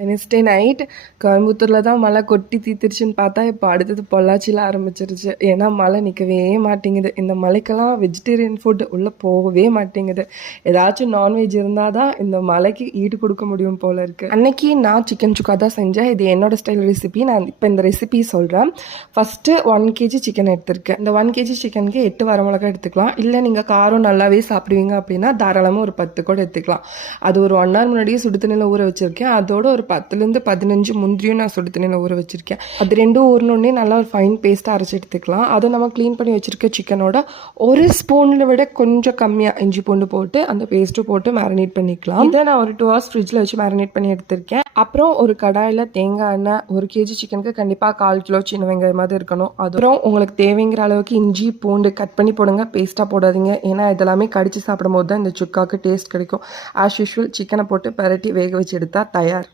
Wednesday night கோயம்புத்தூரில் தான் மழை கொட்டி தீர்த்துருச்சுன்னு பார்த்தா இப்போ அடுத்தது பொள்ளாச்சியில் ஆரம்பிச்சிருச்சு. ஏன்னா மழை நிற்கவே மாட்டேங்குது. இந்த மழைக்கெல்லாம் வெஜிடேரியன் ஃபுட் உள்ளே போகவே மாட்டேங்குது. ஏதாச்சும் நான்வெஜ் இருந்தால் தான் இந்த மழைக்கு ஈடு கொடுக்க முடியும் போல் இருக்குது. அன்னைக்கு நான் சிக்கன் சுக்கா தான் செஞ்சேன். இது என்னோட ஸ்டைல் ரெசிபி. நான் இப்போ இந்த ரெசிபி சொல்கிறேன். ஃபஸ்ட்டு 1 kg சிக்கன் எடுத்திருக்கேன். இந்த 1 kg சிக்கனுக்கு 8 வரமிளகா எடுத்துக்கலாம். இல்லை நீங்கள் காரம் நல்லாவே சாப்பிடுவீங்க அப்படின்னா தாராளமாக ஒரு 10 கூட எடுத்துக்கலாம். அது ஒரு 1 hour முன்னாடியே சுடு தண்ணியில் ஊற வச்சுருக்கேன். அதோட ஒரு 10லேருந்து 15 முந்திரியும் நான் சுடு தண்ணியில் ஊற வச்சுருக்கேன். அது ரெண்டும் ஊறினோடனே நல்லா ஒரு ஃபைன் பேஸ்ட்டாக அரைச்சி எடுத்துக்கலாம். அதை நம்ம க்ளீன் பண்ணி வச்சுருக்க சிக்கனோட ஒரு ஸ்பூனில் விட கொஞ்சம் கம்மியாக இஞ்சி பூண்டு போட்டு அந்த பேஸ்ட்டு போட்டு மேரினேட் பண்ணிக்கலாம். இதை நான் ஒரு 2 hours ஃப்ரிட்ஜில் வச்சு மேரினேட் பண்ணி எடுத்திருக்கேன். அப்புறம் ஒரு கடாயில் தேங்காய் எண்ணெய், 1 kg சிக்கனுக்கு கண்டிப்பாக 1/4 கிலோ சின்ன வெங்காயமாவது இருக்கணும். அப்புறம் உங்களுக்கு தேவைங்கிற அளவுக்கு இஞ்சி பூண்டு கட் பண்ணி போடுங்க, பேஸ்ட்டாக போடாதீங்க. ஏன்னா இதெல்லாமே கடிச்சு சாப்பிடும் போது தான் இந்த சுக்காவுக்கு டேஸ்ட் கிடைக்கும். ஆஸ் யூஷுவல் சிக்கனை போட்டு பரட்டி வேக வச்சு எடுத்தால் தயார்.